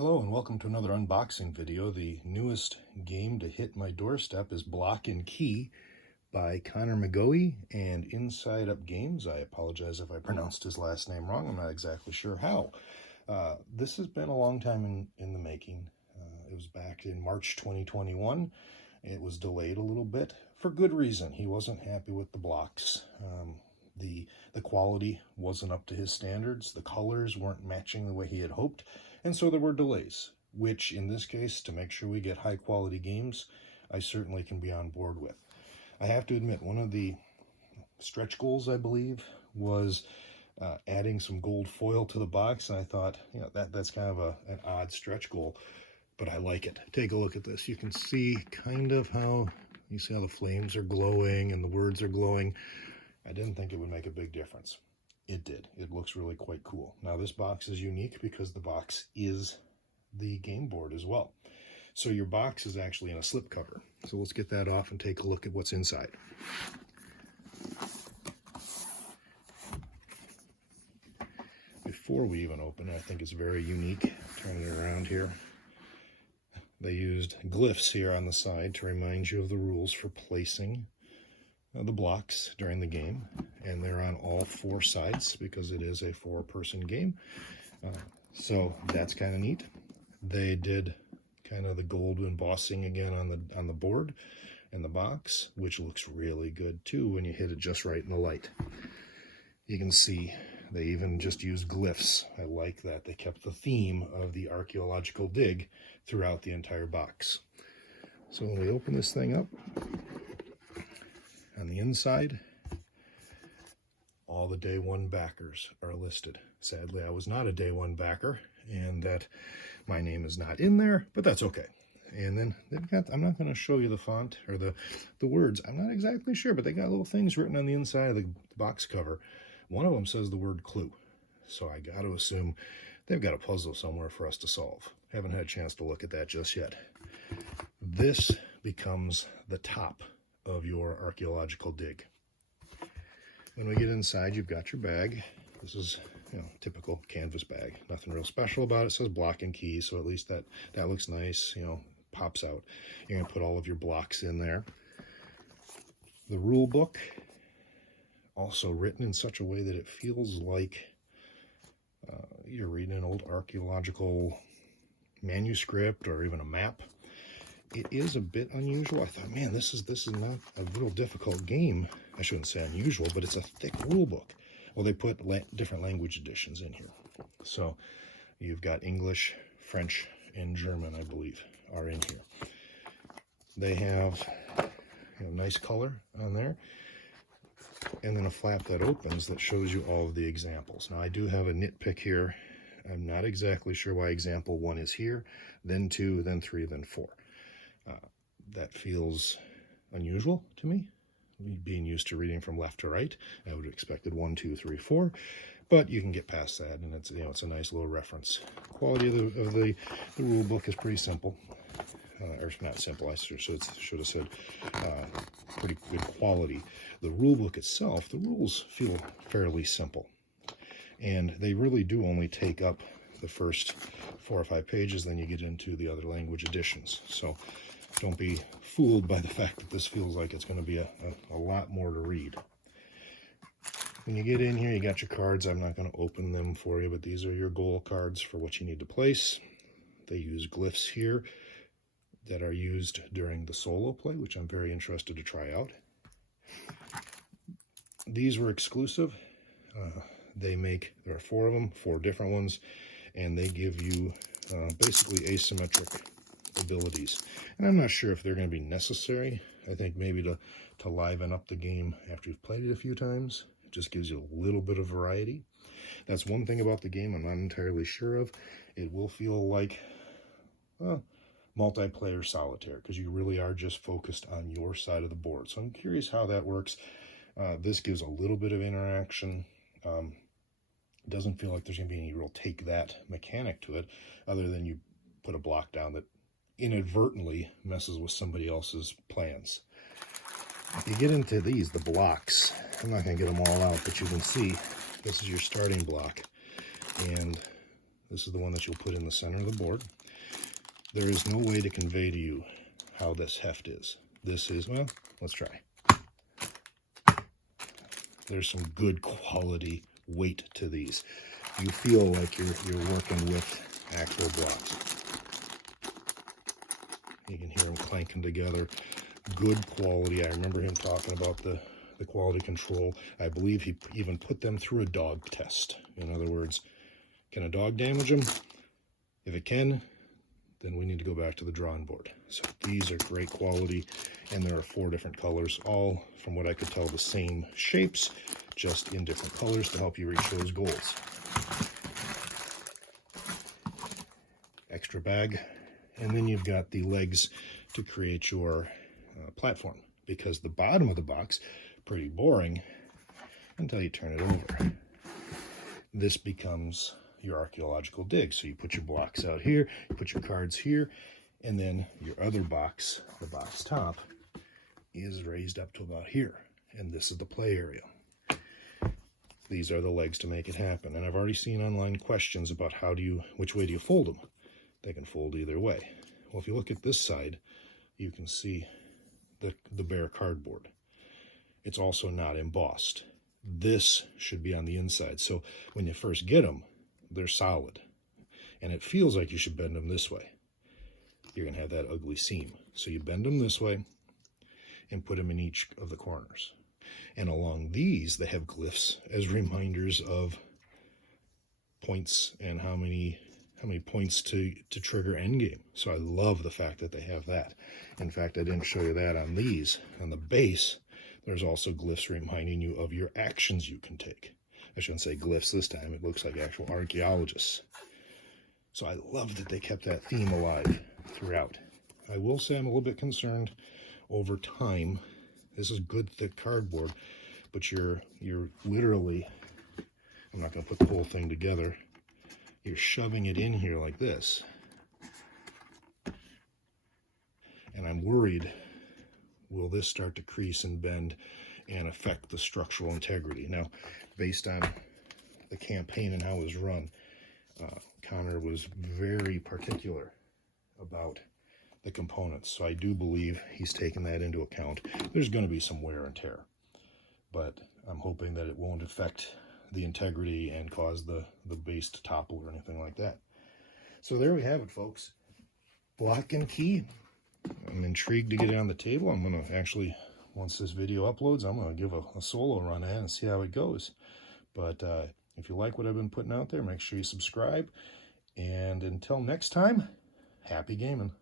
Hello and welcome to another unboxing video. The newest game to hit my doorstep is Block and Key by Connor McGoey and Inside Up Games. I apologize if I pronounced his last name wrong. I'm not exactly sure how. This has been a long time in the making. It was back in March 2021. It was delayed a little bit for good reason. He wasn't happy with the blocks. The quality wasn't up to his standards. The colors weren't matching the way he had hoped. And so there were delays, which in this case, to make sure we get high quality games, I certainly can be on board with. I have to admit, one of the stretch goals, I believe, was adding some gold foil to the box. And I thought, that's kind of an odd stretch goal, but I like it. Take a look at this. You can see kind of how, you see how the flames are glowing and the words are glowing. I didn't think it would make a big difference. It did. It looks really quite cool. Now this box is unique because the box is the game board as well. So your box is actually in a slipcover. So let's get that off and take a look at what's inside. Before we even open it, I think it's very unique. Turning it around here. They used glyphs here on the side to remind you of the rules for placing the blocks during the game, and they're on all four sides because it is a four-person game. So that's kind of neat. They did kind of the gold embossing again on the board and the box, which looks really good too when you hit it just right in the light. You can see they even just used glyphs. I like that. They kept the theme of the archaeological dig throughout the entire box. So when we open this thing up, on the inside, all the day one backers are listed. Sadly, I was not a day one backer, and that my name is not in there, but that's okay. And then they've got, I'm not going to show you the font or the words. I'm not exactly sure, but they got little things written on the inside of the box cover. One of them says the word clue. So I got to assume they've got a puzzle somewhere for us to solve. Haven't had a chance to look at that just yet. This becomes the top of your archaeological dig. When we get inside, you've got your bag. This is, typical canvas bag. Nothing real special about it. It says Block and Key, so at least that looks nice, pops out. You're going to put all of your blocks in there. The rule book, also written in such a way that it feels like you're reading an old archaeological manuscript or even a map. It is a bit unusual. I thought, man, this is not a real difficult game. I shouldn't say unusual, but it's a thick rule book. Well, they put different language editions in here. So you've got English, French, and German, I believe, are in here. They have nice color on there. And then a flap that opens that shows you all of the examples. Now, I do have a nitpick here. I'm not exactly sure why example 1 is here, then 2, then 3, then 4. That feels unusual to me, being used to reading from left to right. I would have expected 1, 2, 3, 4, but you can get past that, and it's it's a nice little reference. Quality of the rule book is pretty simple, or not simple. I should have said pretty good quality. The rule book itself, the rules feel fairly simple, and they really do only take up the first 4 or 5 pages. Then you get into the other language editions. So don't be fooled by the fact that this feels like it's going to be a lot more to read. When you get in here, you got your cards. I'm not going to open them for you, but these are your goal cards for what you need to place. They use glyphs here that are used during the solo play, which I'm very interested to try out. These were exclusive. There are 4 of them, 4 different ones, and they give you basically asymmetric abilities. And I'm not sure if they're going to be necessary. I think maybe to liven up the game after you've played it a few times. It just gives you a little bit of variety. That's one thing about the game I'm not entirely sure of. It will feel like multiplayer solitaire because you really are just focused on your side of the board. So I'm curious how that works. This gives a little bit of interaction. It doesn't feel like there's going to be any real take that mechanic to it, other than you put a block down that inadvertently messes with somebody else's plans. If you get into these, the blocks, I'm not going to get them all out, but you can see this is your starting block, and This is the one that you'll put in the center of the board. There is no way to convey to you how this heft is. This is, well, let's try. There's some good quality weight to these. You feel like you're working with actual blocks. You can hear them clanking together. Good quality. I remember him talking about the quality control. I believe he even put them through a dog test. In other words, can a dog damage them? If it can, then we need to go back to the drawing board. So these are great quality, and there are 4 different colors, all from what I could tell the same shapes, just in different colors to help you reach those goals. Extra bag, and then you've got the legs to create your platform, because the bottom of the box, pretty boring until you turn it over. This becomes your archaeological dig. So you put your blocks out here, you put your cards here, and then your other box, the box top, is raised up to about here. And this is the play area. These are the legs to make it happen. And I've already seen online questions about which way do you fold them? They can fold either way. Well, if you look at this side, you can see the bare cardboard. It's also not embossed. This should be on the inside. So when you first get them, they're solid. And it feels like you should bend them this way. You're going to have that ugly seam. So you bend them this way and put them in each of the corners. And along these, they have glyphs as reminders of points and how many points to trigger endgame. So I love the fact that they have that. In fact, I didn't show you that on these. On the base, there's also glyphs reminding you of your actions you can take. I shouldn't say glyphs this time. It looks like actual archaeologists. So I love that they kept that theme alive throughout. I will say I'm a little bit concerned over time. This is good thick cardboard, but you're literally, I'm not going to put the whole thing together, you're shoving it in here like this. And I'm worried, will this start to crease and bend and affect the structural integrity? Now, based on the campaign and how it was run, Connor was very particular about the components. So I do believe he's taken that into account. There's going to be some wear and tear, but I'm hoping that it won't affect the integrity and cause the base to topple or anything like that. So there we have it, folks. Block and key. I'm intrigued to get it on the table. I'm going to actually, once this video uploads, I'm going to give a solo run at it and see how it goes. But if you like what I've been putting out there, make sure you subscribe. And until next time, happy gaming.